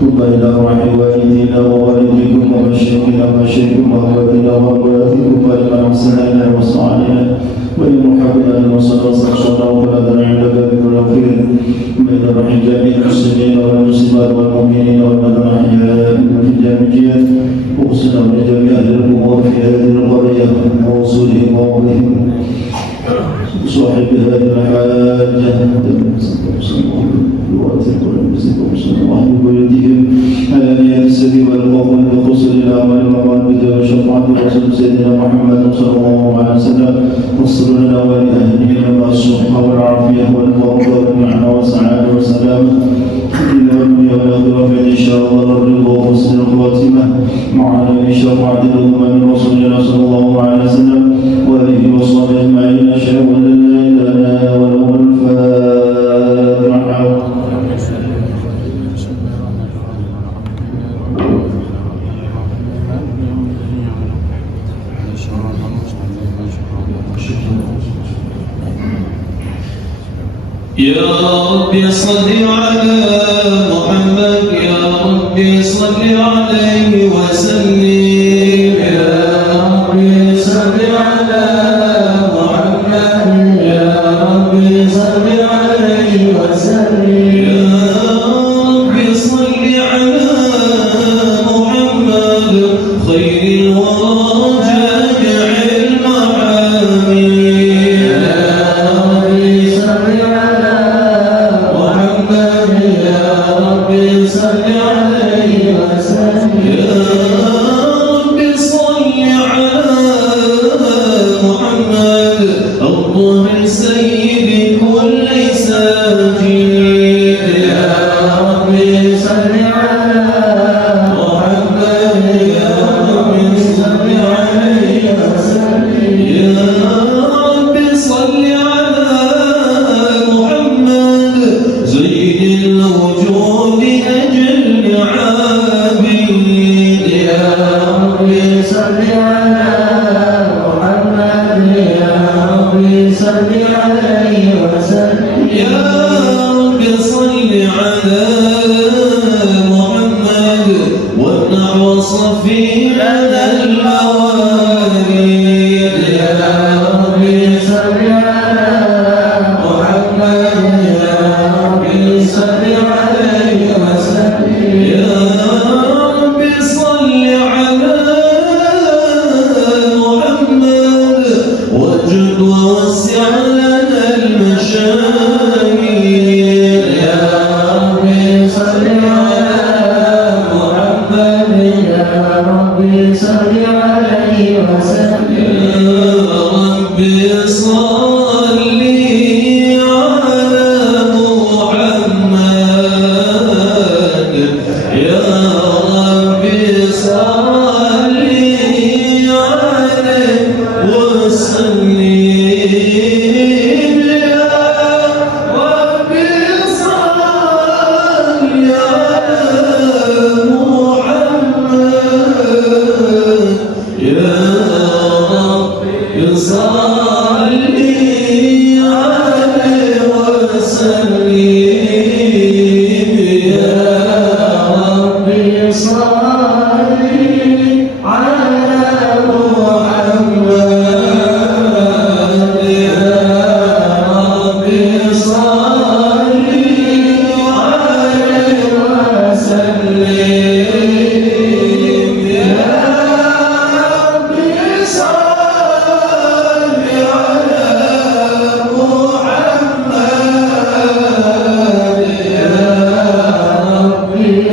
تب إلى روح والدينا ووالديكم ومشايخنا ومشايخكم وأخواتنا وأخواتكم ولمن أحسن إلينا وصالحنا ولمحبنا المصلى صلى وقلنا عندك بكل خير بين روح جميع المسلمين والمسلمات والمؤمنين والأحياء في جميع أقسم لجميع أهل القبور في هذه القرية ووصولهم ووضعهم صاحب هذه الحاجة وأهل بيوتهم على نيات السبيل والقوم بخصوص الأعمال والأعمال بدون شفاعة رسول سيدنا محمد صلى الله عليه وسلم واصل لنا ولأهلنا مع الصحة والعافية والفرح والنعمة والسعادة والسلام إلى يوم الآخرة إن شاء الله الرضا وحسن الخاتمة معنا بشفاعة الأمم من رسولنا صلى الله عليه وسلم وآله وصحبه أجمعين أشهد أن لا إله إلا الله وله الفاتحة. يا رب صل على محمد يا رب صل عليه وسلم يا رب صل على محمد يا رب صل عليه وسلم يا رب صل على محمد خير الورى جامع المعاني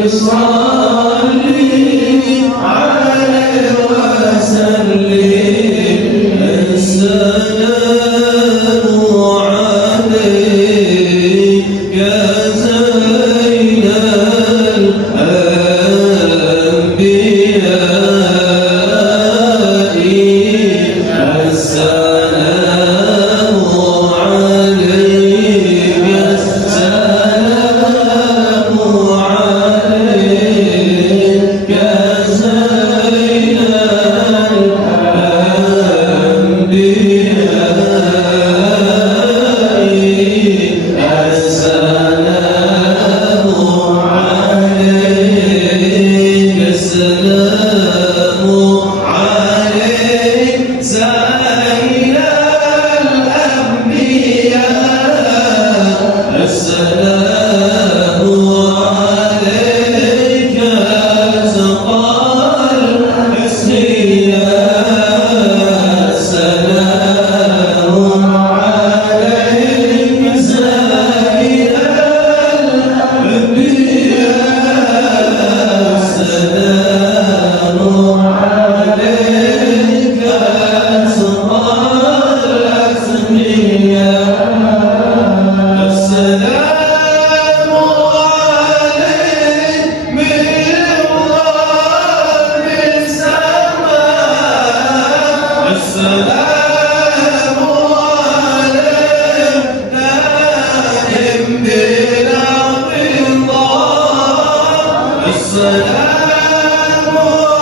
صل نافع مبارك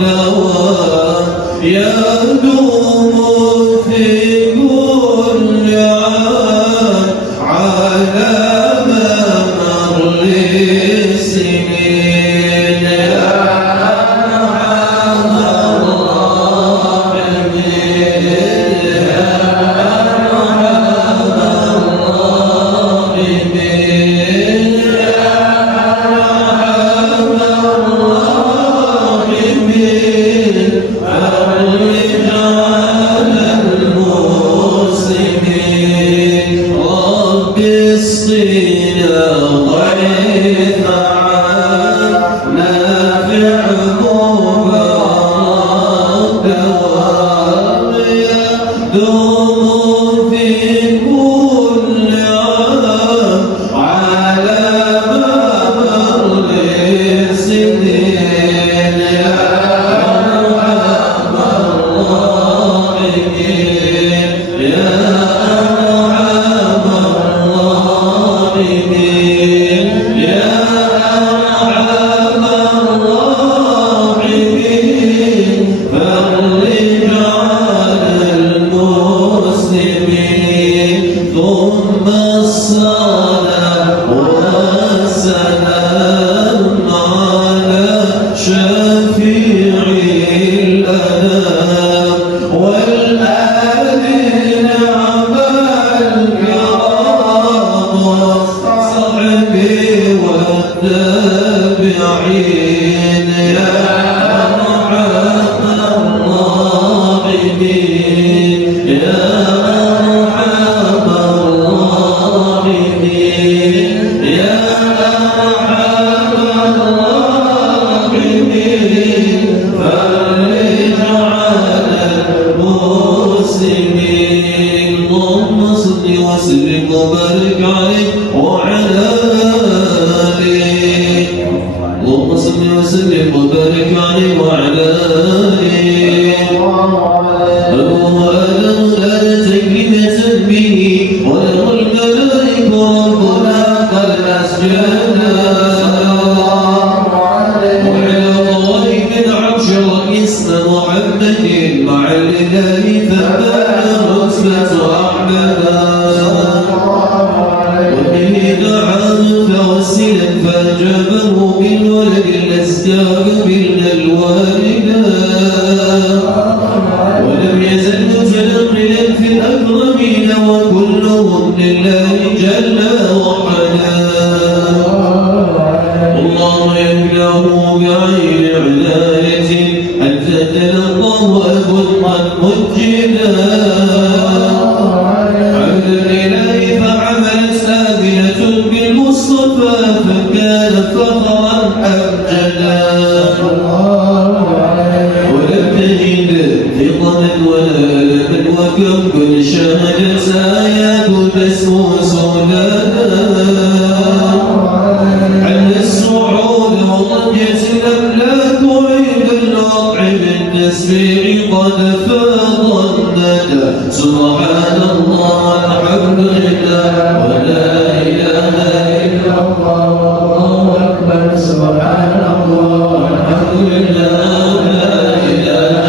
دواء وبارك عليه وعلى آله. أبوه آدم لا تكلمة به وله الملائكة ربنا قد أسجدا وعلى طائف العرش واسم محمد مع الإله فبان رتبة أحمدا وبه دعا متوسلا فأجابه بالولد الأزداد من الوالدا ولم يزل متنقلا في الأكرمين وكلهم لله جل وعلا. الله يملأه بعين عناية حتى تلقاه أبو قد مجدا عبد الإله فعملت سابلة بالمصطفى فكان فخرا أمجدا ولم تجد ثقلا ولا ألما وكم قد شهدت آيات تسمو سودانا عن الصعود وضجت الأملاك عند الوضع بالتسبيح قد فاض الندى سبحان الله والحمد لله ولا إله إلا الله والله أكبر سبحان الله والحمد لله ولا إله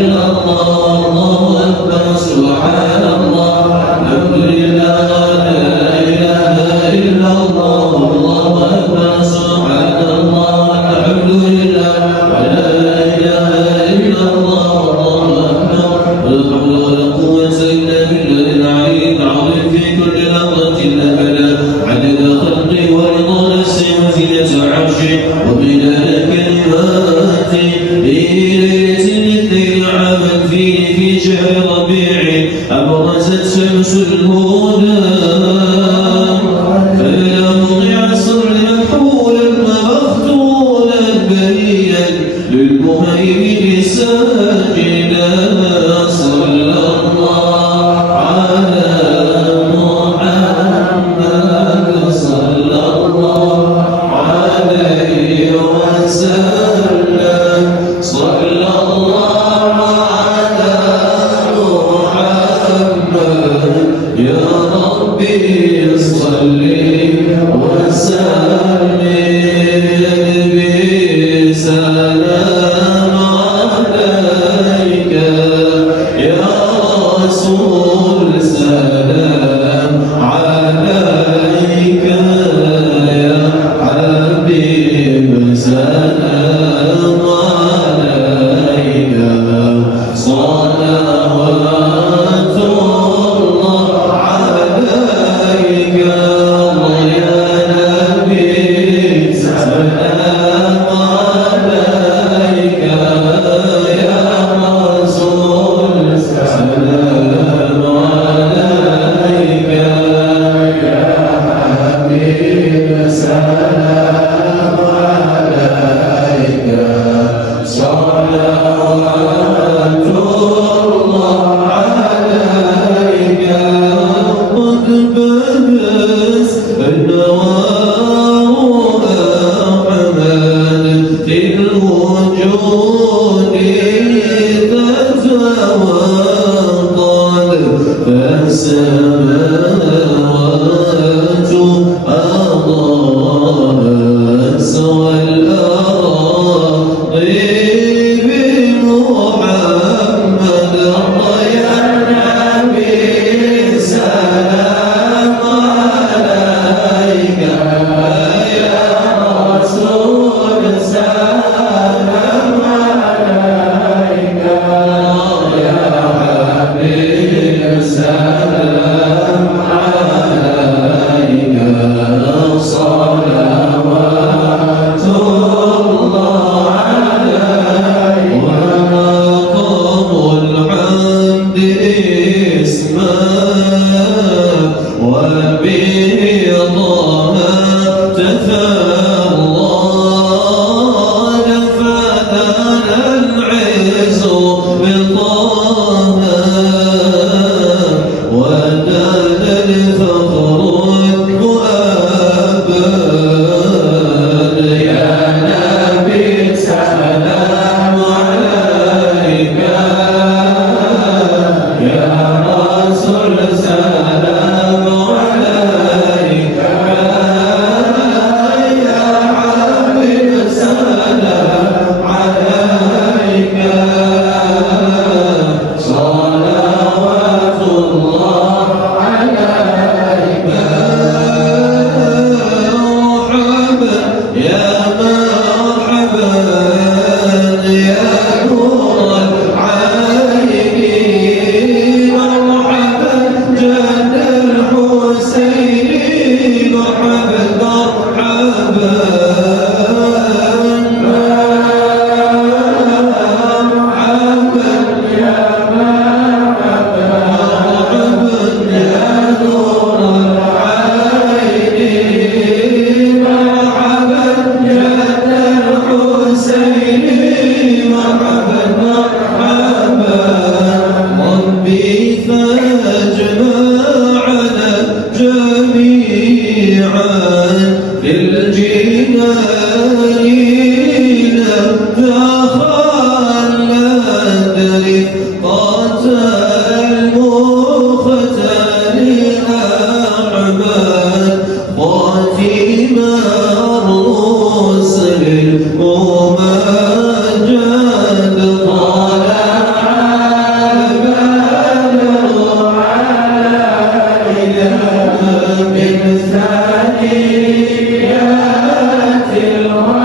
إلا الله والله أكبر سبحان الله والحمد لله ولا إله إلا الله والله أكبر سبحان الله والحمد لله ولا إله إلا الله والله أكبر ولا حول ولا قوة إلا بالله العلي العظيم في كل لحظة أبدا عدد خلقه ورضا نفسه وزنة عرشه ومداد كلماته في ليلة الاثنين عاما فيه في شهر ربيع أبرزت شمس الهدى فلا مطيع صر مكحولا ومفتولا بريا للمهيمن ساجدا صلى الله على محمد صلى الله عليه وسلم صلى الله على محمد يا ربي صل وسلم بسلام عليك يا رسول سلام عليك يا حبيب سلام عليك صلوات الله عليك يا نبي سلام عليك يا رسول سلام عليك يا حبيب سلام عليك صلوات الله عليك قد بلس النوار أعمال في الوجود تتوقد فالسماوات أضاءت والأرض بمحمد يا النبي سلام عليك يا رسول سلام عليك يا حبيب سلام عليك صلوات الله عليك مرحبا مرحبا ربي فاجمعنا جميعا للجنان تخلد رفقة المختار أحمد خاتم الرسل الممجد طلع البدر علينا من ثنيات الوداع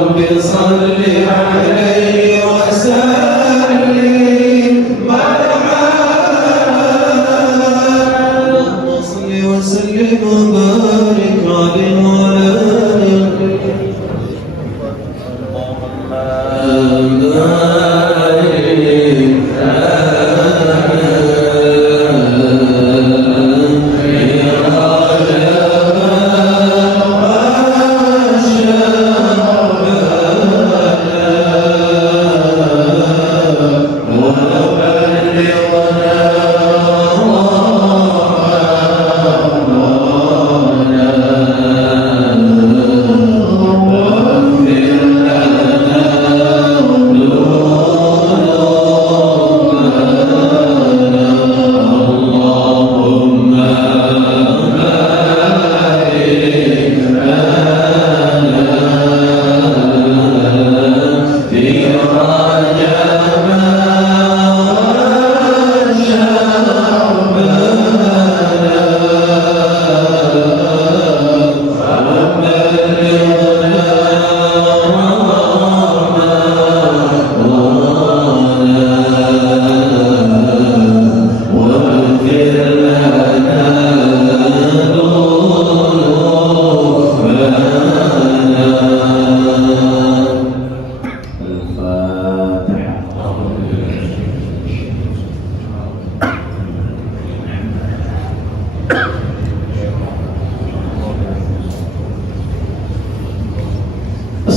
وجب الشكر علينا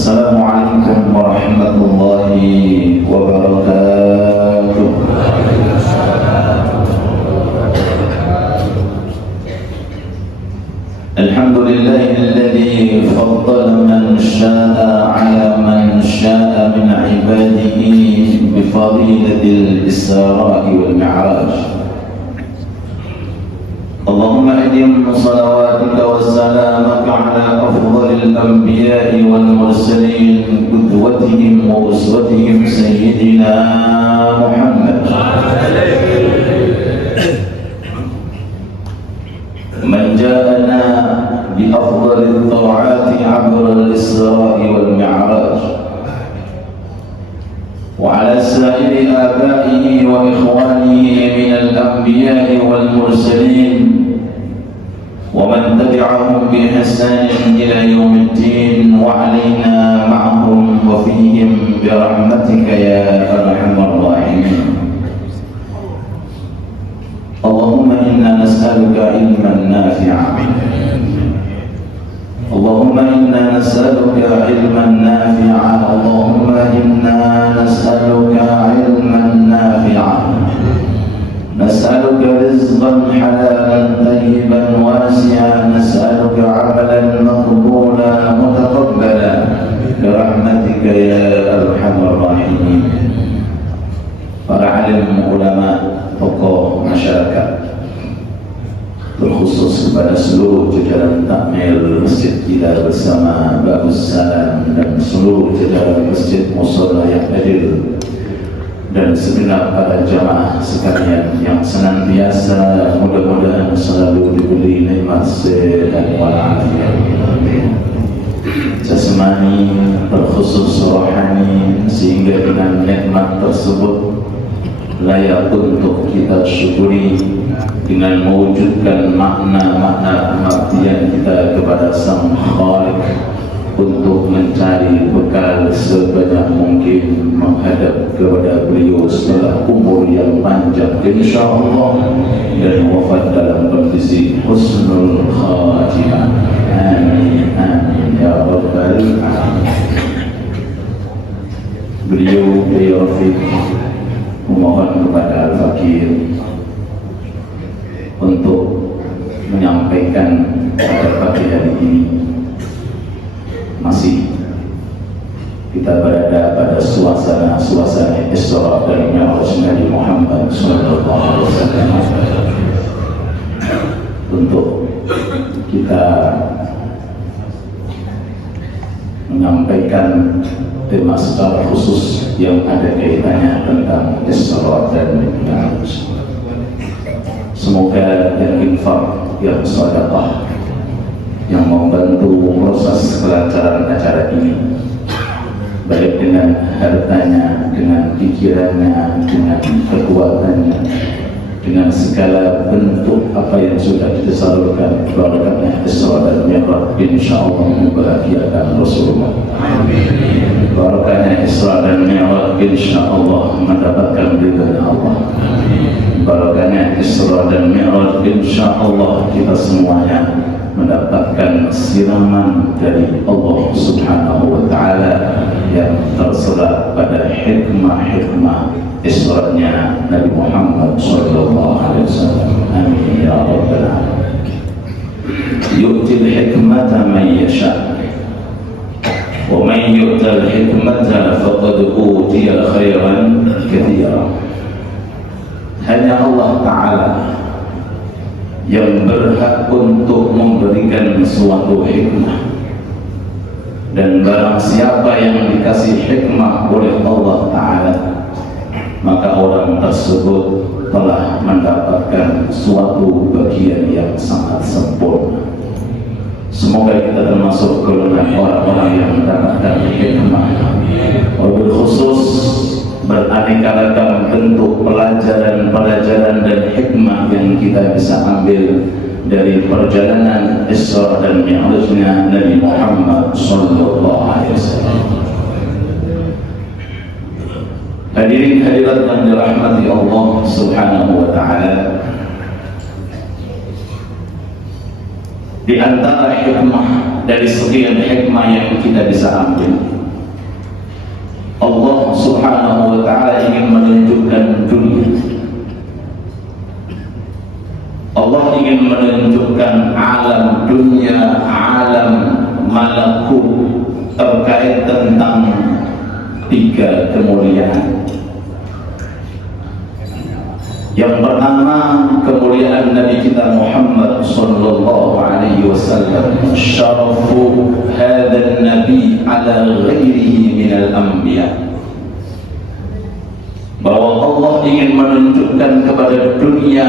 Assalamualaikum warahmatullahi wabarakatuh. Alhamdulillahilladzi faddala man syaa'a 'ala man syaa'a min 'ibadihi bi fadilatil Isra'i wal Mi'raj. اللهم أدم صلواتك وسلامك على أفضل الأنبياء والمرسلين قدوتهم وأسوتهم سيدنا محمد من جاءنا بأفضل الطاعات عبر الإسراء والمعراج سائر آبائه وإخوانه من الأنبياء والمرسلين ومن تبعهم بإحسان إلى يوم الدين وعلينا معهم وفيهم برحمتك يا أرحم الراحمين. اللهم إنا نسألك علما نافعا اللهم إنا نسألك علما نافعا اللهم إنا نسألك علما نافعا نسألك رزقا حلالا طيبا واسعا نسألك عملا مقبولا متقبلا برحمتك يا أرحم الراحمين. Para alim ulama, tokoh masyarakat, terkhusus kepada seluruh jajaran takmir Masjid kita bersama Bagus Salam dan seluruh jajaran Masjid Mushola yang hadir, dan segenap para jamaah sekalian yang senantiasa mudah-mudahan selalu diberi nikmat sehat dan walafiat jasmani terkhusus rohani, sehingga dengan nikmat tersebut layak untuk kita syukuri dengan mewujudkan makna-makna pengabdian kita kepada Sang Khalik untuk mencari bekal sebanyak mungkin menghadap kepada beliau setelah umur yang panjang insyaallah dan wafat dalam kondisi husnul khatimah. Amin amin ya rabbal alamin. Beliau Rafiq memohon kepada Al-Fakir untuk menyampaikan pada pagi hari ini. Masih kita berada pada suasana Isra dan Mi'raj Nabi Muhammad SAW, untuk kita menyampaikan tema secara khusus yang ada kaitannya tentang Isra dan Mi'raj. Semoga yang infak, yang sedekah, yang membantu proses kelancaran acara ini, baik dengan hartanya, dengan pikirannya, dengan kekuatannya, dengan segala bentuk apa yang sudah disalurkan barakatnya Isra dan Mi'raj, insyaallah membahagiakan Rasulullah. Barakatnya Isra dan Mi'raj insyaallah mendapatkan ridha Allah. Barakatnya Isra dan Mi'raj insyaallah kita semuanya mendapatkan siraman dari Allah Subhanahu wa Ta'ala yang terselap pada hikmah-hikmah Isra-nya Nabi Muhammad sallallahu alaihi wasallam. Amin ya rabbal alamin. Yu'til hikmata man yasha wa man yu'tal hikmata faqad utiya khairan katsira. Hanya Allah Ta'ala yang berhak untuk memberikan suatu hikmah, dan barang siapa yang dikasih hikmah oleh Allah Ta'ala, maka orang tersebut telah mendapatkan suatu bagian yang sangat sempurna. Semoga kita termasuk golongan orang-orang yang mendapatkan hikmah. Wabil khusus beraneka ragam bentuk pelajaran-pelajaran dan hikmah yang kita bisa ambil dari perjalanan Isra dan Mi'rajnya Nabi Muhammad sallallahu alaihi wasallam. Hadirin hadirat yang dirahmati Allah Subhanahu wa Ta'ala, di antara hikmah dari sekian hikmah yang kita bisa ambil, Allah Subhanahu wa Ta'ala ingin menunjukkan dunia. Allah ingin menunjukkan alam dunia, alam malakut, terkait tentang tiga kemuliaan. Yang pertama, kemuliaan Nabi kita Muhammad sallallahu alaihi wasallam, syarafu hadzal nabi ala ghairihi minal anbiya. Bahwa Allah ingin menunjukkan kepada dunia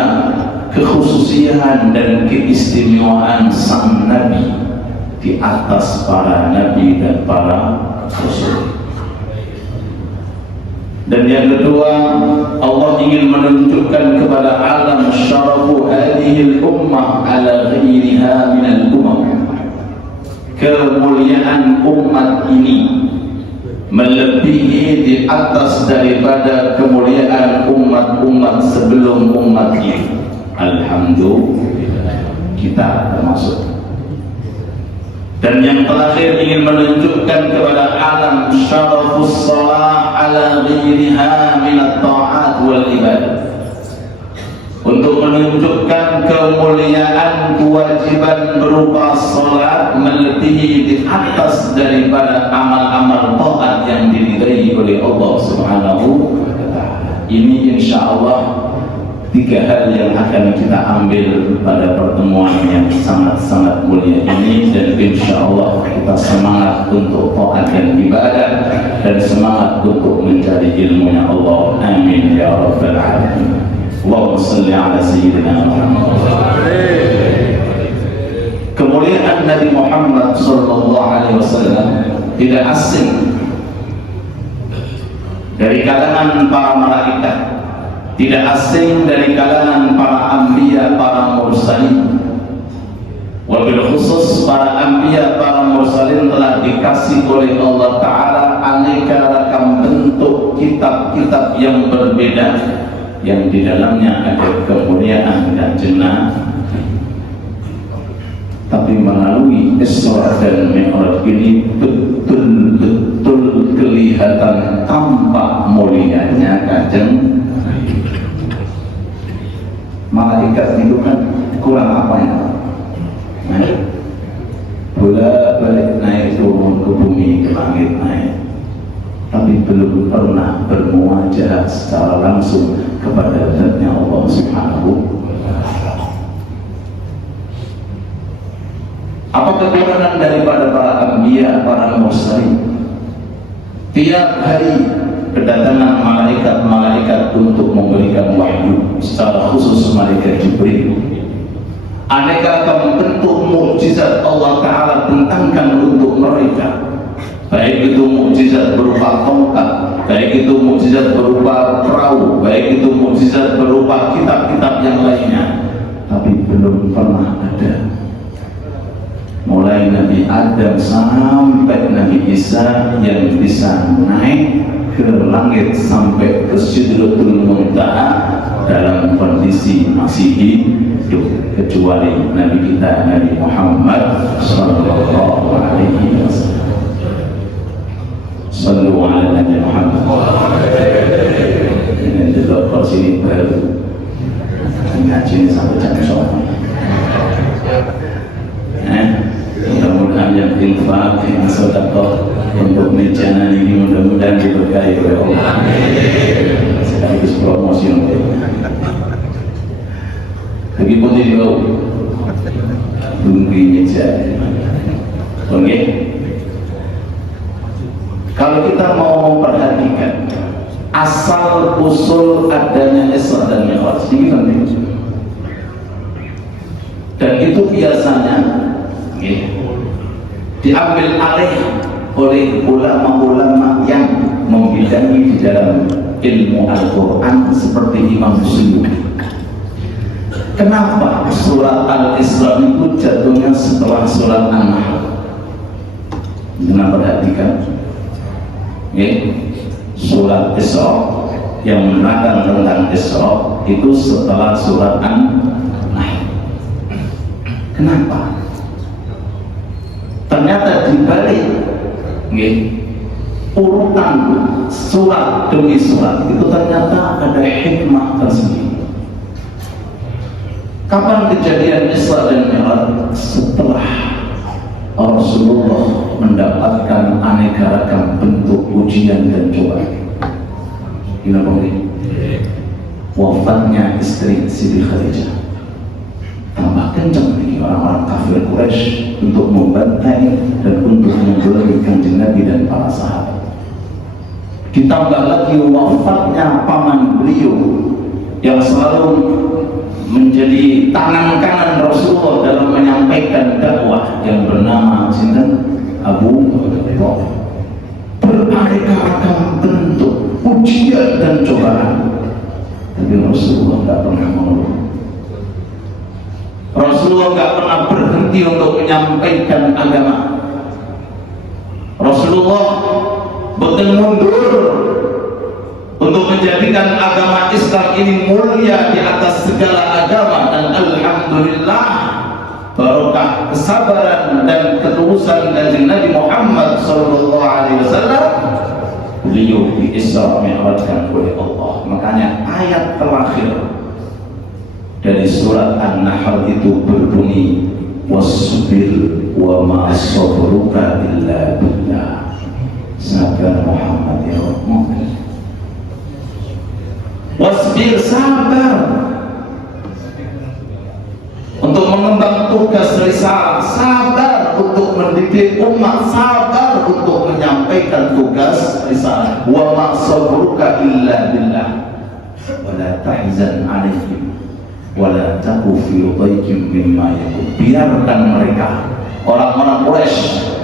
kekhususian dan keistimewaan sang nabi di atas para nabi dan para rasul. Dan yang kedua, Allah ingin menunjukkan kepada alam syarafu hadhil ummah ala ghairiha minal umam, kemuliaan umat ini melebihi di atas daripada kemuliaan umat-umat sebelum umat ini. Alhamdulillah, kita termasuk. Dan yang terakhir ingin menunjukkan kepada alam syarafus salah ala ghairiha minat ta'at wal ibadah, untuk menunjukkan kemuliaan kewajiban berupa salat melebihi di atas daripada amal-amal taat yang diridai oleh Allah Subhanahu wa ta'ala. Ini insyaallah tiga hal yang akan kita ambil pada pertemuan yang sangat-sangat mulia ini, dan insyaallah kita semangat untuk taat dan ibadah dan semangat untuk mencari ilmunya Allah. Amin ya rabbal alamin. Allahumma salli ala sayyidina Muhammad. Kemuliaan Nabi Muhammad sallallahu alaihi wasallam tidak asing dari kalangan para malaikat, tidak asing dari kalangan para anbiya, para mursalin. Wabil khusus para anbiya, para mursalin telah dikasih oleh Allah Ta'ala aneka ragam bentuk kitab-kitab yang berbeda, yang di dalamnya ada kemuliaan dan jenah. Tapi melalui Isra dan Mi'raj ini betul-betul kelihatan tampak mulianya Kanjeng. Malaikat itu kan kurang apa ya? Bolak-balik naik turun ke bumi, ke langit naik, tapi belum pernah bermuajah secara langsung kepada zatnya Allah Subhanahu wa ta'ala. Apa kekurangan daripada para anbiya, para mursalin? Tiap hari kedatangan malaikat-malaikat untuk memberikan wahyu, secara khusus malaikat Jibril. Aneka bentuk mukjizat Allah Ta'ala bentangkan untuk mereka, baik itu mukjizat berupa tongkat, baik itu mukjizat berupa perahu, baik itu mukjizat berupa kitab-kitab yang lainnya. Tapi belum pernah ada, mulai Nabi Adam sampai Nabi Isa, yang bisa naik ke langit sampai ke Sidratul Muntaha dalam kondisi masih hidup, kecuali Nabi kita Nabi Muhammad sallallahu alaihi wasallam. Sallu ala Nabi Muhammad. Ini adalah kursi baru ngaji ini sampai jam 9. Mudah-mudahan yang infak, yang sedekah untuk meja ini mudah-mudahan diberkahi oleh Allah. Sekaligus promosi untuk begipun juga tunggu meja. Oke. Kalau kita mau memperhatikan asal usul adanya Isra dan Mi'raj ini penting. Dan itu biasanya diambil alih oleh ulama-ulama yang membidangi di dalam ilmu Al-Quran seperti Imam Suyuti. Kenapa surat Al-Isra itu jatuhnya setelah surat An-Nahl? Jangan perhatikan surat Isra yang menerangkan tentang Isra itu setelah surat An-Nahl. Kenapa? Ternyata dibalik urutan surat demi surat itu ternyata ada hikmah tersendiri. Kapan kejadian Isra dan Mi'raj? Setelah Rasulullah mendapatkan aneka ragam bentuk ujian dan cobaan. Gimana boleh? Wafatnya istri Siti Khadijah tambah kencang lagi orang-orang kafir Quraisy untuk membantai dan untuk membelai Kanjeng Nabi dan para sahabat. Ditambah lagi wafatnya paman beliau yang selalu menjadi tangan kanan Rasulullah dalam menyampaikan dakwah, yang bernama Abu Thalib. Beraneka ragam bentuk ujian dan cobaan, tapi Rasulullah nggak pernah mengeluh. Rasulullah nggak pernah berhenti untuk menyampaikan agama. Rasulullah bukan mundur untuk menjadikan agama Islam ini mulia di atas segala agama, dan alhamdulillah barokah kesabaran dan ketulusan dari Nabi Muhammad SAW, beliau di-Isra Mi'rajkan oleh Allah. Makanya ayat terakhir dari surat An-Nahl itu berbunyi wasbir wa ma sabruka illa billah. Sabar Muhammad ya Muhammad, wasbir, sabar untuk mengemban tugas risalah, sabar untuk mendidik umat, sabar untuk menyampaikan tugas risalah. Wa ma sabruka illa billah wa la tahzan alaihim wa la taku fi dhaiqin mimma yaqul. Biarkan mereka orang-orang Quraisy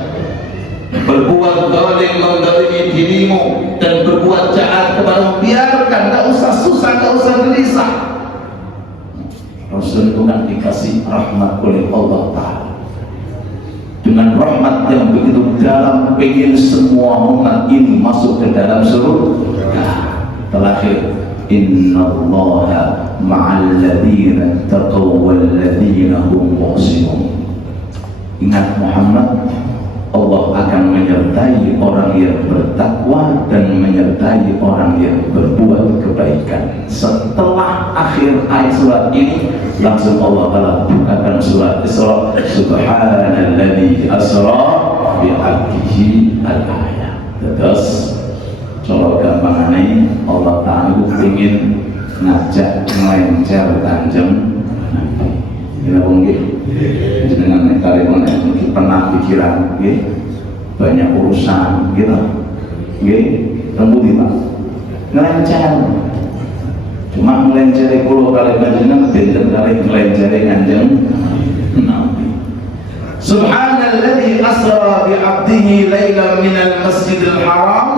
berbuat zalim, menzalimi dirimu dan berbuat jahat kepadamu, biarkan, tak usah susah, tak usah gelisah. Rasul itu kan dikasih rahmat oleh Allah Ta'ala, dengan rahmat yang begitu dalam, pengen semua umat ini masuk ke dalam surga. Terakhir, innallaha ma'al ladzina taqaw wal ladzina hum muhsinun. Ingat Muhammad, Allah akan menyertai orang yang bertakwa dan menyertai orang yang berbuat kebaikan. Setelah akhir ayat surat ini, langsung Allah Ta'ala bukakan surat Isra, subhanalladzi asra bi'abdihi al-ayat. Terus kalau gampangane Allah Ta'ala ingin ngajak melencer Kanjeng Nabi. Gila mungkin dengan kali ini pernah pikiran, banyak urusan gitu, lembut Pak, ngelencer, cuma melenceri kulo kali kanjeng, benten kali melenceri Kanjeng Nabi. Subhanalladzi asra bi 'abdihi lailan minal masjidil haram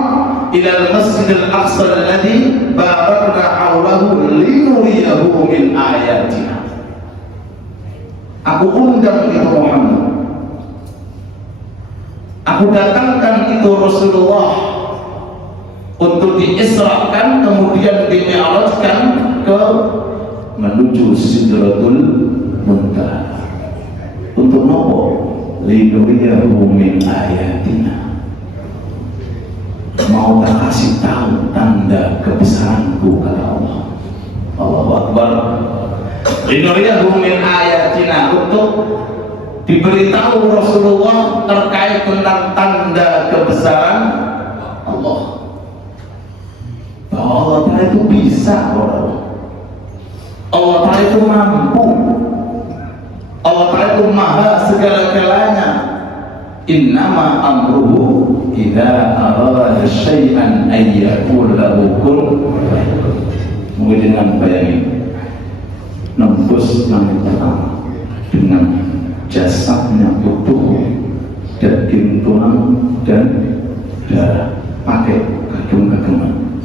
ila al-masjidil aqsa alladzi barakna hawlahu linuriyahu min ayatina. Aku undang itu Muhammad, aku datangkan itu Rasulullah untuk diisrakan, kemudian dimi'rajkan ke menuju Sidratul Muntaha. Untuk nopo? Linuriyahu min ayatina. Mau tak kasih tahu tanda kebesaranku, kata Allah. Allahu Akbar. Linuriyahu min ayatina, untuk diberitahu Rasulullah terkait tentang tanda kebesaran Allah. Bahwa Allah Ta'ala itu bisa, Allah Ta'ala itu mampu, Allah Ta'ala itu maha segala-galanya. Innama amruhu idza arada syai'an ay yaqul lahu kun. Mungkin dengan bayangin nembus langit pertama dengan jasadnya utuh, daging tulang dan darah, pakai kagum-kaguman,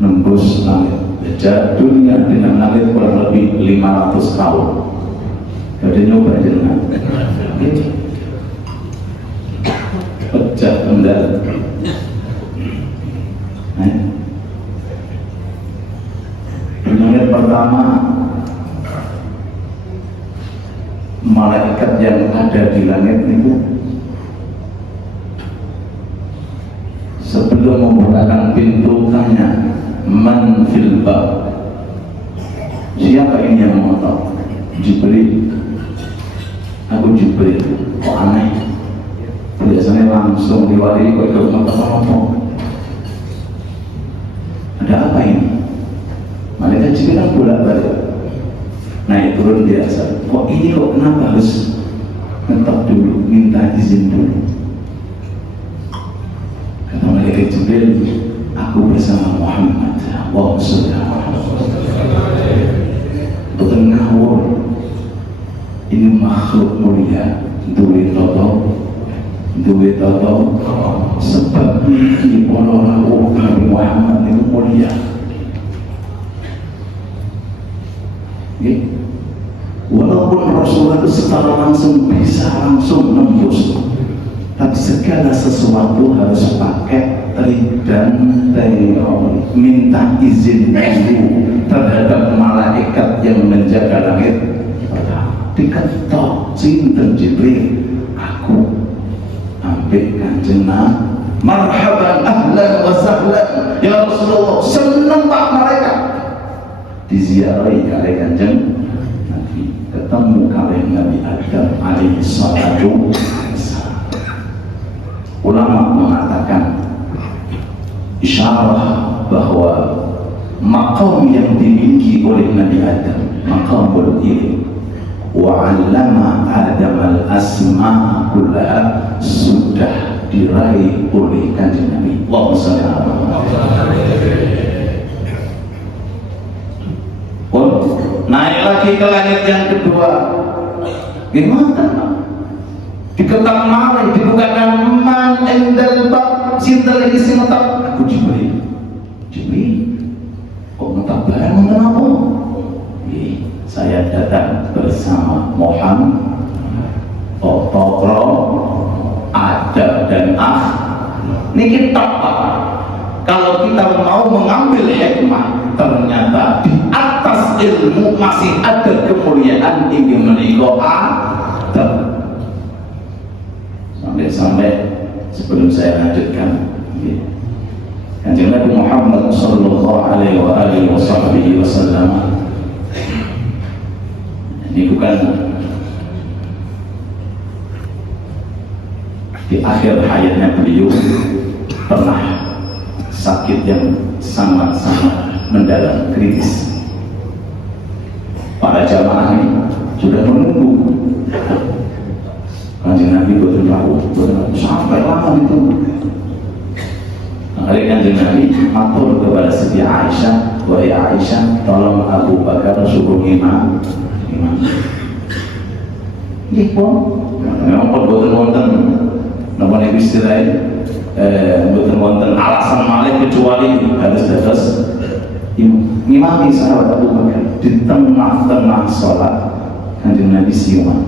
nembus langit. Dunia dengan langit kurang lebih 500 tahun. Jadi nyoba jenengan pecah benda. Langit pertama, malaikat yang ada di langit itu sebelum membukakan pintu tanya, man fil bab, siapa ini yang mau tahu? Jibril. Aku Jibril. Kok aneh, biasanya langsung diwali kok ikut apa-apa. Ada apa ini? Malaikat Jibril kan bolak-balik naik turun biasa. Kok ini kok kenapa harus ngetop dulu, minta izin dulu? Kata malaikat Jibril, aku bersama Muhammad. Wa sallallahu betul ngawur. Ini makhluk mulia, duwe toto sebab ini orang Nabi Muhammad itu mulia. mulia. Walaupun Rasulullah itu secara langsung bisa langsung nembus, tapi segala sesuatu harus pakai dan minta izin dulu terhadap malaikat yang menjaga langit. Diketok sinten Jibril, aku ambil kanjeng Nabi, marhaban ahlan wa sahlan ya Rasulullah, senang pak malaikat diziarahi kali kanjeng Nabi, ketemu kali Nabi Adam alaihi salatu wassalam. Ulama mengatakan isyarah bahwa maqam yang dimiliki oleh Nabi Adam, maqamul ilm, wa 'allama Adam al-asma' kullaha, sudah diraih oleh kanjeng Nabi. Allahumma shalli ala Muhammad. Naik lagi ke langit yang kedua, gimana? Diketak malai, dibukakan man endal bab, sinta lagi si ngetak. Aku Jibril, kok ngetak barang kenapa? Saya datang bersama Muhammad, Tokro, Adab dan Ini kita Pak. Kalau kita mau mengambil hikmah, ternyata di atas ilmu masih ada kemuliaan tinggi menikah Adab. Sampai sebelum saya lanjutkan, Kanjeng Nabi Muhammad sallallahu alaihi wasallam ini bukan di akhir hayatnya beliau pernah sakit yang sangat-sangat mendalam, kritis. Para jamaah ini sudah menunggu Kanjeng Nabi betul sampai lama itu. Oleh Kanjeng Nabi matur kepada Siti Aisyah, wahai Aisyah, tolong Abu Bakar suruh imam. Ini pun memang betul wonten namanya istilah betul wonten alasan malih kecuali harus dados imami sahabat Abu Bakar di tengah-tengah sholat. Kanjeng Nabi siuman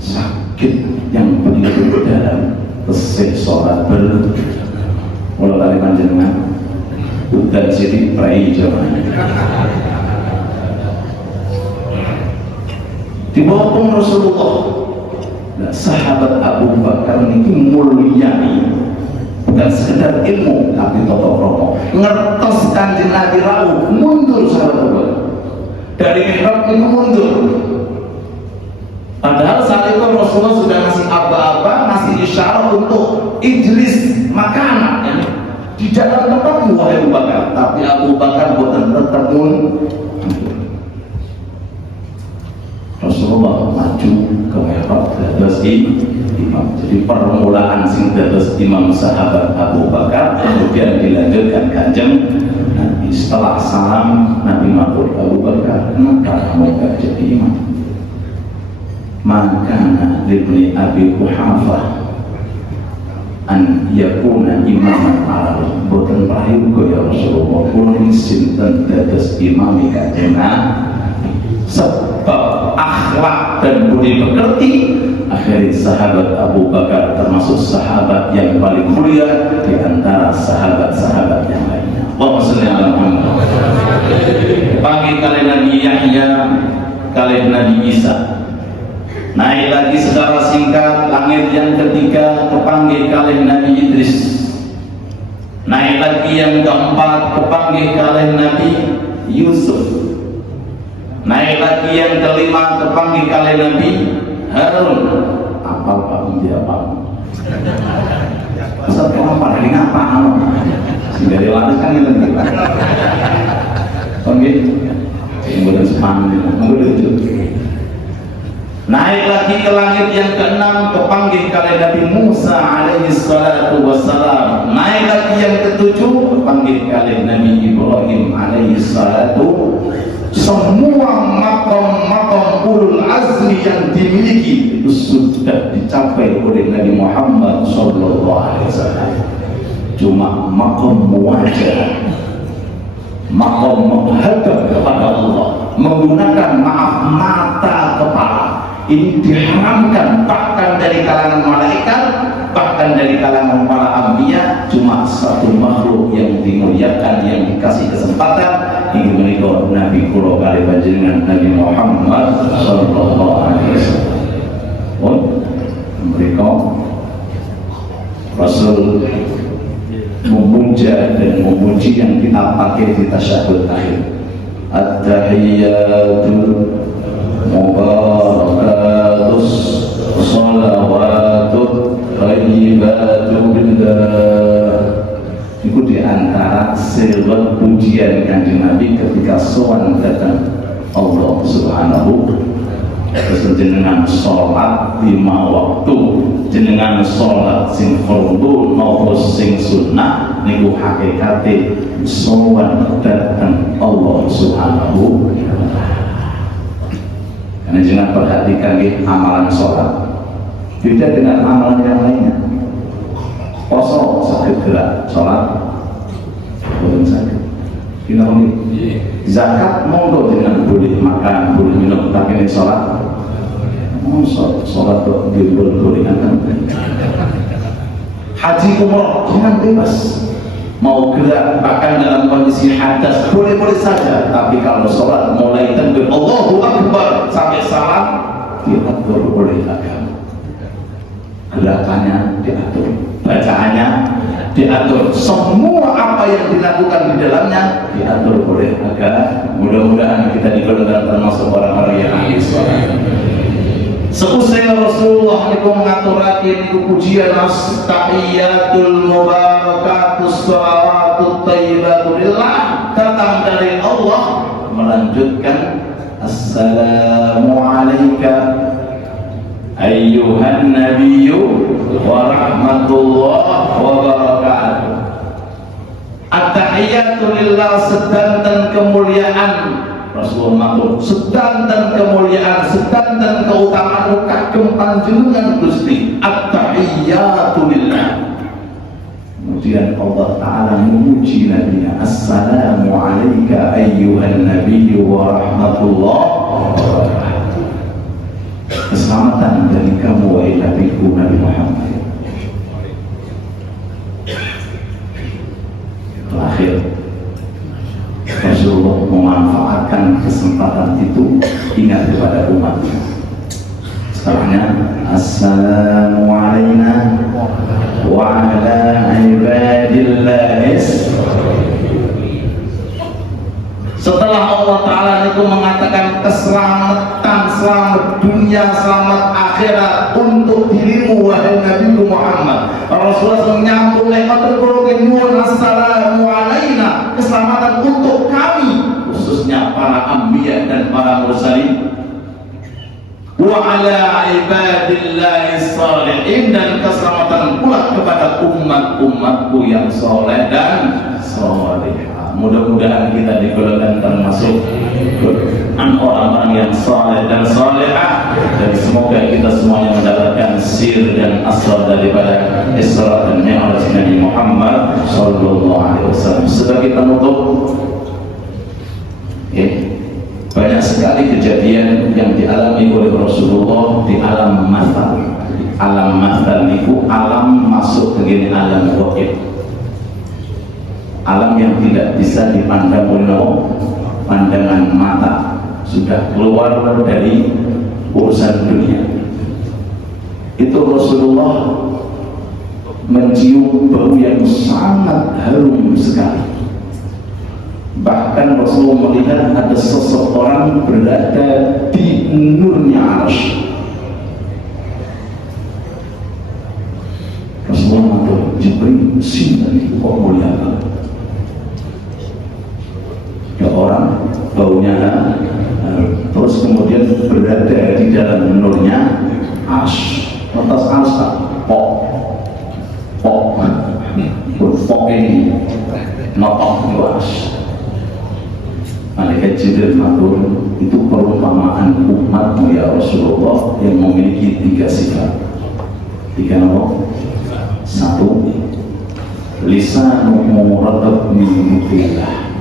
sakit yang begitu dalam, tesih sholat mulai dari panjenengan udan sidik prai jaman di bawah Rasulullah. Nah, sahabat Abu Bakar ini mulia, bukan sekedar ilmu tapi toto kromo, ngertos Kanjeng Nabi rawuh mundur sahabat Abu Bakar dari mihrab itu mundur. Padahal saat itu Rasulullah sudah ngasih aba-aba, ngasih isyarat untuk ijlis makanan ya, di dalam tempatmu wahai Abu Bakar, tapi Abu Bakar bukan tetap mundur. Rasulullah maju ke mihrab dados imam. Jadi permulaan sing dados imam sahabat Abu Bakar, kemudian dilanjutkan Kanjeng Nabi. Setelah salam Nabi matur, Abu Bakar, kenapa kamu enggak jadi imam? Maka libni Abi Quhafah an yakuna imaman al boten prayoga ya Rasulullah, kula sinten dados imam Kanjeng Nabi. Sebab akhlak dan budi pekerti, akhirnya sahabat Abu Bakar termasuk sahabat yang paling mulia di antara sahabat-sahabat yang lainnya. Allahumma shalli ala Muhammad. Pagi kali Nabi Yahya, kali Nabi Isa. Naik lagi secara singkat, langit yang ketiga kepanggih kali Nabi Idris. Naik lagi yang keempat kepanggih kali Nabi Yusuf. Naik lagi yang kelima kepanggih kali Nabi Harun. Apa Pak dia Pak? Pasal apa dari ngapa? Dari lalu kan itu. Panggil. Kemudian sepanjang. Naik lagi ke langit yang keenam kepanggih kali Nabi Musa alaihi salatu wassalam. Naik lagi yang ketujuh kepanggih kali Nabi Ibrahim alaihi salatu. Semua makom-makom ulul azmi yang dimiliki itu sudah dicapai oleh Nabi Muhammad sallallahu alaihi wasallam. cuma makom wajah, makom menghadap kepada Allah, menggunakan maaf mata kepala. Ini diharamkan bahkan dari kalangan malaikat, bahkan dari kalangan para anbiya. Cuma satu makhluk yang dimuliakan, yang dikasih kesempatan, ini menikah Nabi kula kali panjenengan Nabi Muhammad sallallahu alaihi wasallam. Oh, mereka Rasul memuja dan memuji yang kita pakai di tasyahud akhir. At-tahiyyatul mubarakatus sholawatut thayyibatu billah. Itu diantara sebuah pujian Kanjeng Nabi ketika sowan datang Allah Subhanahu. Terus jenengan sholat 5 waktu, jenengan sholat sing fardu maupun sing sunnah, niku hakikate sowan datang Allah Subhanahu. Karena jangan perhatikan amalan sholat beda dengan amalan yang lainnya. Poso sakit gerak, sholat belum sakit. Zakat monggo dengan boleh makan, boleh minum, tapi ini sholat, sholat kok boleh akan. Haji umroh jangan bebas, mau gerak bahkan dalam kondisi hadas boleh-boleh saja, tapi kalau sholat mulai takbir Allahu Akbar sampai salam diatur oleh agama. Gerakannya diatur, bacaannya diatur, semua apa yang dilakukan di dalamnya diatur oleh agama. Mudah-mudahan kita digolongkan termasuk orang-orang yang ahli sholat. Seusai Rasulullah niku ngaturaken niku pujian as-tahiyyatul mubarakatus sholawatut thayyibatu lillah datang dari Allah, melanjutkan assalamu alayka ayyuhan nabiyyu wa rahmatullah wa barakatuh. At-tahiyyatu lillah, sedanten kemuliaan Rasulullah matur, sedanten kemuliaan, sedanten keutamaan kagem panjenengan Gusti. At-tahiyyatu lillah. Kemudian Allah Ta'ala memuji Nabi-Nya, assalamu alayka ayyuhan nabiyyu wa rahmatullah wa barakatuh. Keselamatan dari kamu wahai Nabiku Nabi Muhammad. Terakhir Rasulullah memanfaatkan kesempatan itu ingat kepada umatnya. Setelahnya assalamu alayna wa ala ibadillahis. Setelah Allah Ta'ala itu mengatakan keselamatan, selamat dunia, selamat akhirat untuk dirimu wahai Nabi Muhammad, Rasulullah menyambung lewat berkorogen assalamu alayna, keselamatan untuk kami, khususnya para anbiya dan para mursalin, wa ala ibadillahis shalihin, dan keselamatan pula kepada umat-umatku yang soleh dan soleh. Mudah-mudahan kita digolongkan termasuk orang-orang yang soleh dan solehah, dan semoga kita semuanya mendapatkan sir dan asal daripada Isra dan Mi'raj Nabi Muhammad sallallahu alaihi wasallam. Sebagai penutup, banyak sekali kejadian yang dialami oleh Rasulullah di alam mathal. Alam mathal itu alam masuk ke alam gaib, alam yang tidak bisa dipandang oleh pandangan mata, sudah keluar dari urusan dunia. Itu Rasulullah mencium bau yang sangat harum sekali. Bahkan Rasulullah melihat ada seseorang berada di nurnya arsy. Rasulullah mengatakan, Jibril, sini kok mulia banget. Ya orang baunya terus kemudian berada di dalam nurnya arsy. Atas arsy pok ini notok itu arsy. Malaikat Jibril matur, itu perumpamaan umatmu ya Rasulullah yang memiliki 3 sifat. 3 apa? 1, lisanuhu ratab min dzikrillah.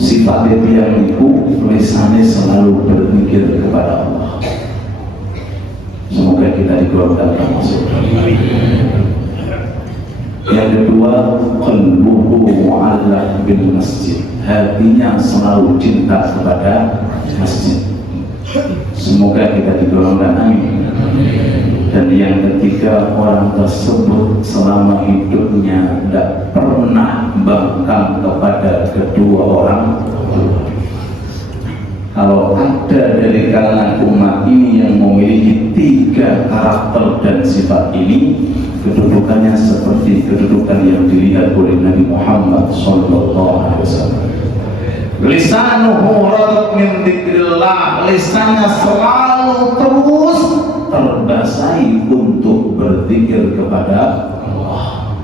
Sifat yang itu lisannya selalu berpikir kepada Allah. Semoga kita digolongkan termasuk. Yang kedua, qalbuhu mu'allaq bil masjid. Hatinya selalu cinta kepada masjid. Semoga kita digolongkan, amin. Dan yang ketiga, orang tersebut selama hidupnya tidak pernah bangkang kepada kedua orang tua. Kalau ada dari kalangan umat ini yang memiliki tiga karakter dan sifat ini, kedudukannya seperti kedudukan yang dilihat oleh Nabi Muhammad SAW. Lisanuhu ratab min dzikrillah, lisannya selalu terus terbasahi untuk berzikir kepada Allah.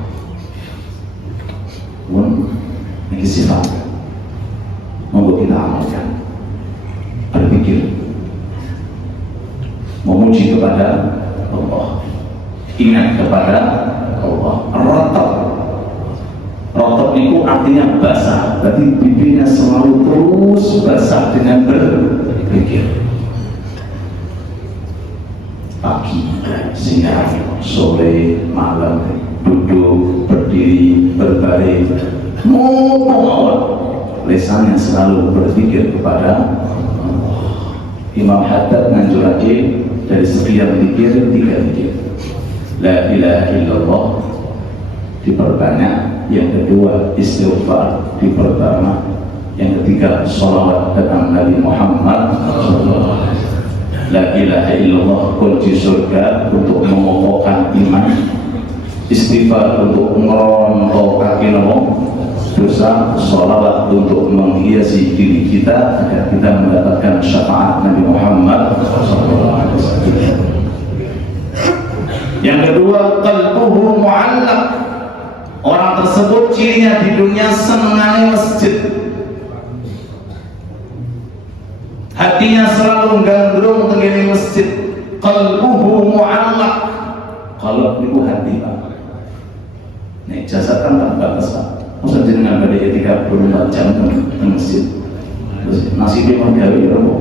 Ini sifat mau kita amalkan. Berpikir, memuji kepada Allah, ingat kepada Allah. Rotab itu artinya basah, berarti bibirnya selalu terus basah dengan berpikir. Pagi, siang, sore, malam, duduk, berdiri, berbaring, ngomong awal, lisannya selalu berpikir kepada Allah. Imam Haddad nganjurake dari sekian zikir, 3 zikir. La ilaha illallah diperbanyak, yang kedua istighfar diperbanyak, yang ketiga sholawat datang Nabi Muhammad SAW. La ilaha illallah kunci surga untuk mengokohkan iman, istighfar untuk merontokkan dosa, sholawat untuk menghiasi diri kita agar kita mendapatkan syafaat Nabi Muhammad SAW. Yang kedua, qalbuhu mu'allaq. Orang tersebut cirinya di dunia senangnya masjid, hatinya selalu gandrung dengan masjid. Qalbuhu mu'allaq. Qalb itu hati, Pak. Nek jasad kan tak batas, Pak. Masa jenengan pada ketika 24 jam di masjid, terus nasibnya mergawe ya Pak.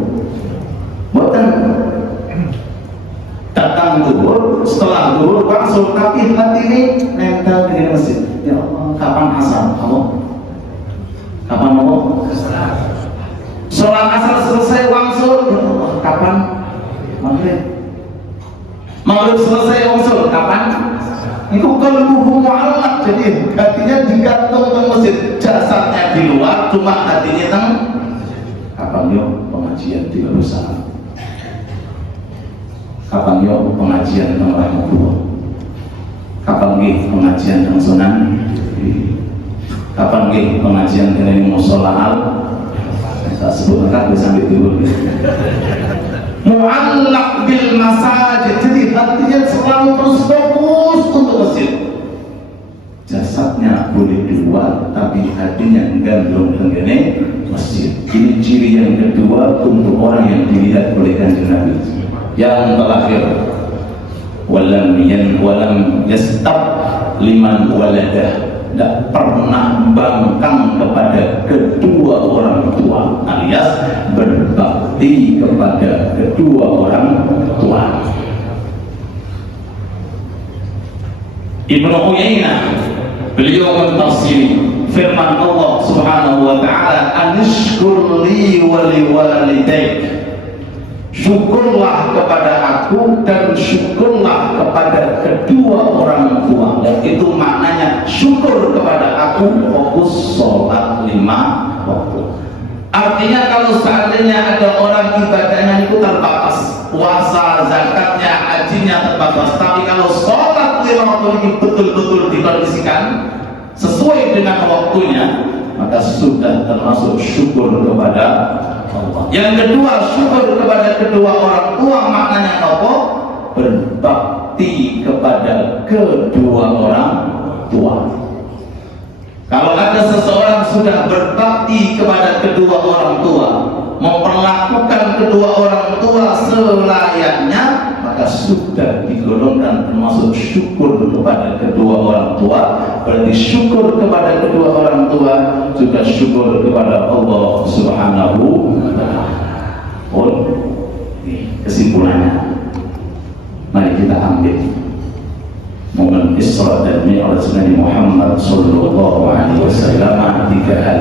Buatan datang zuhur, setelah zuhur langsung, tapi hati ini nempel di masjid. Ya Allah, kapan asar? Kapan mau? Sholat asar selesai langsung. Ya Allah, kapan maghrib? Maghrib selesai langsung, kapan? Itu qalbuhu mu'allaq, jadi hatinya digantung ke masjid, jasadnya di luar, cuma hatinya teng. Kapan yo pengajian di perusahaan? Kapan yo pengajian teng rahmatullah? Kapan nggih pengajian teng sunan? Kapan nggih pengajian teng mushola al? Tak sebut kan bisa sampai dulu. Mu'allaq bil masajid, jadi hatinya selalu terus fokus untuk masjid. Jasadnya boleh di luar, tapi hatinya gandrung dengan masjid. Ini ciri yang kedua untuk orang yang dilihat oleh Kanjeng Nabi. Yang terakhir, walam yastab liman waladah, tidak pernah bangkang kepada kedua orang tua, alias berbakti kepada kedua orang tua. Ibnu Uyainah beliau mentafsiri firman Allah Subhanahu wa taala, anishkur li wa liwalidayk, syukurlah kepada aku dan syukurlah kepada kedua orang tua. Dan itu maknanya syukur kepada aku, fokus sholat 5 waktu. Artinya kalau seandainya ada orang ibadahnya itu terbatas, puasa, zakatnya, hajinya terbatas, tapi kalau sholat 5 waktu ini betul-betul dikondisikan sesuai dengan waktunya, maka sudah termasuk syukur kepada Allah. Yang kedua, syukur kepada kedua orang tua maknanya apa? Berbakti kepada kedua orang tua. Kalau ada seseorang sudah berbakti kepada kedua orang tua, memperlakukan kedua orang tua selayaknya, maka tasudda digolongkan termasuk syukur kepada kedua orang tua. Berarti syukur kepada kedua orang tua juga syukur kepada Allah Subhanahu wa Ta'ala. Oh, kesimpulannya, mari kita ambil momen Isra dan Mi'raj Nabi Muhammad sallallahu alaihi wasallam. 3 hal: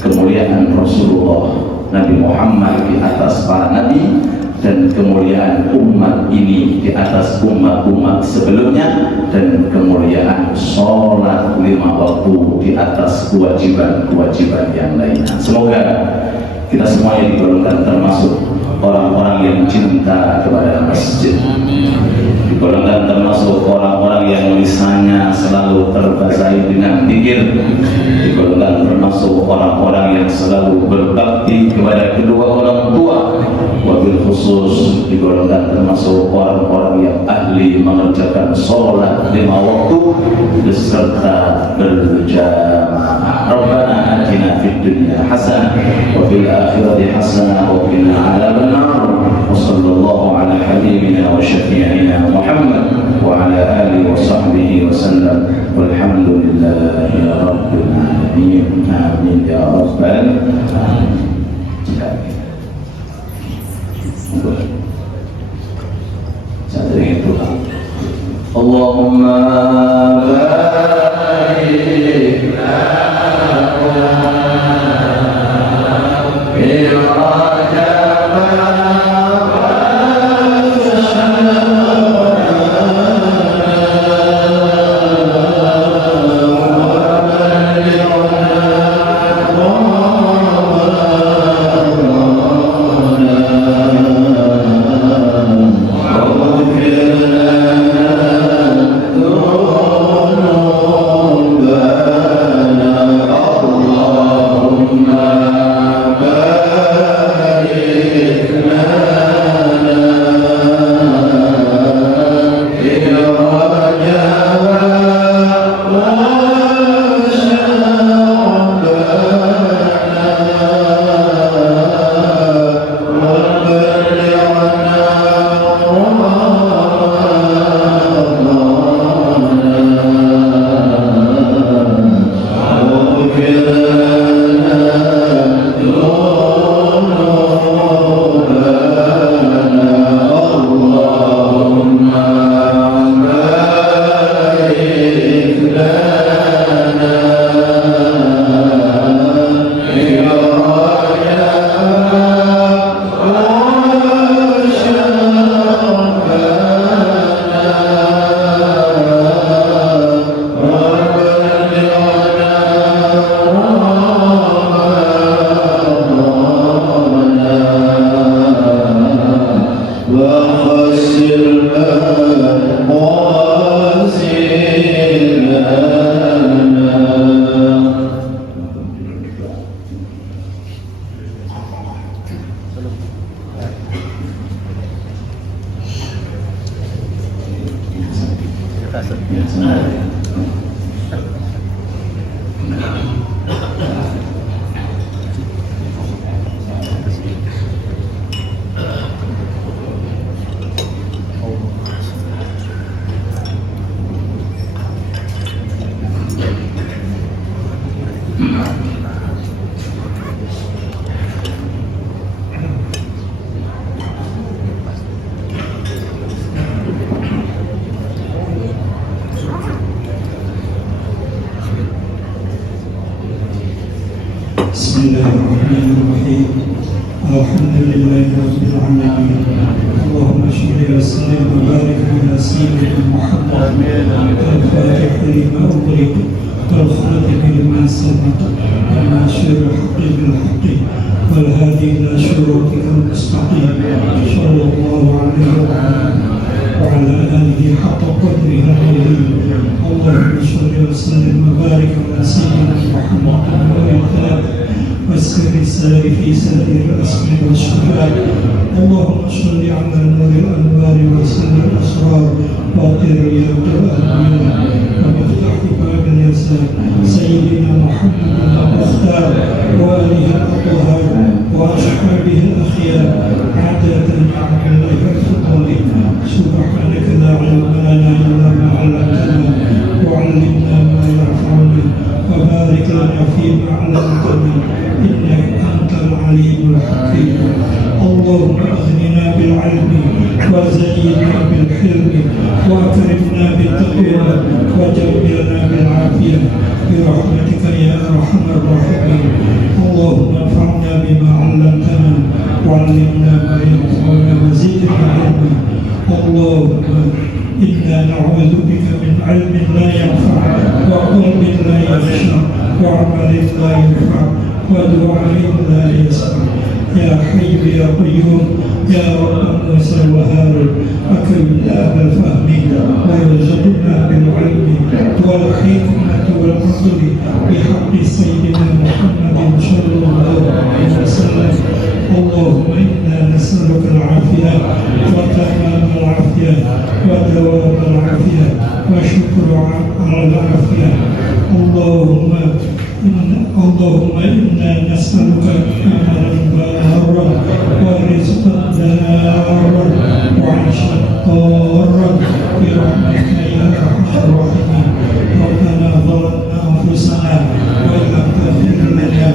kemuliaan Rasulullah Nabi Muhammad di atas para nabi, dan kemuliaan umat ini di atas umat-umat sebelumnya, dan kemuliaan sholat 5 waktu di atas kewajiban-kewajiban yang lainnya. Semoga kita semua yang digolongkan termasuk orang-orang yang cinta kepada masjid, digolongkan termasuk orang-orang yang lisannya selalu terbasahi dengan zikir, digolongkan termasuk orang-orang yang selalu berbakti kepada kedua orang tua, wabil khusus digolongkan termasuk orang-orang yang ahli mengerjakan sholat 5 waktu beserta berjamaah. Rabbana atina fid dunya hasanah wa fil akhirati hasanah wa qina adzabannar. Wa sallallahu ala habibina wa syafi'ina Muhammad wa ala alihi wa sahbihi wa sallam. Walhamdulillahi rabbil alamin. Amin ya rabbal alamin. Saya itu Allahumma barik Bismillahirrahmanirrahim. Alhamdulillahirabbil alamin. Allahumma shalli wa sallim wa barik ala sayyidina Muhammad al-Fatih lima ughliq wal-khatib lima sabaq an-nasir al-haqqi bil-haqqi wal-hadi ila siratika al-mustaqim sallallahu alaihi wa ala alihi haqqa qadrihi al-azim. Allahumma shalli wa sallim wa barik ala sayyidina Muhammad al-Fatih واسكن السائر في سائر الاسماء والشفاعات. اللهم صل على نور الانوار وسر الاسرار باطل رياض الانبياء ومفتاح باب اليسار سيدنا محمد المختار واله الاطهار واصحابه الاخيار عادة نعم الله الفضل بما علمتنا إنك أنت العليم الحكيم. اللهم أغننا بالعلم وزينا بالحلم وأكرمنا بالتقوى وجملنا بالعافية برحمتك يا أرحم الراحمين. اللهم انفعنا بما علمتنا وعلمنا ما ينفعنا وزدنا علما. اللهم إنا نعوذ بك من علم لا ينفع وقلب لا يخشع وعمل لا ينفع ودعاء لا يسمع. يا حي يا قيوم يا رب موسى وهارون أكرمنا بالفهم وارزقنا بالعلم والحكمة والعقل بحق سيدنا محمد صلى الله عليه وسلم. اللهم إنا نسألك العافية وتمام العافية ودوام العافية وشكر على العافية. اللهم إنا نسألك أمرا بارا ورزقا دارا وعيشا قارا برحمتك يا أرحم الراحمين. ربنا ظلمنا أنفسنا وإن لم تغفر لنا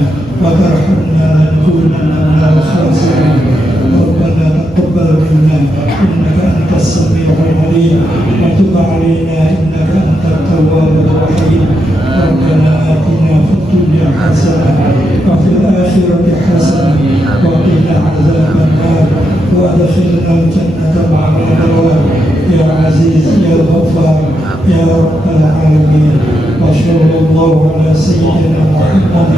وترحمنا لنكونن من الخاسرين. ربنا تقبل منا إنك أنت السميع العليم وتب علينا إنك أنت التواب الرحيم. ربنا آتنا في الدنيا حسنة وفي الآخرة حسنة وقنا عذاب النار وأدخلنا الجنة مع الأبرار يا عزيز يا غفار يا رب العالمين. وصلى الله على سيدنا محمد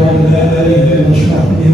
وعلى آله وصحبه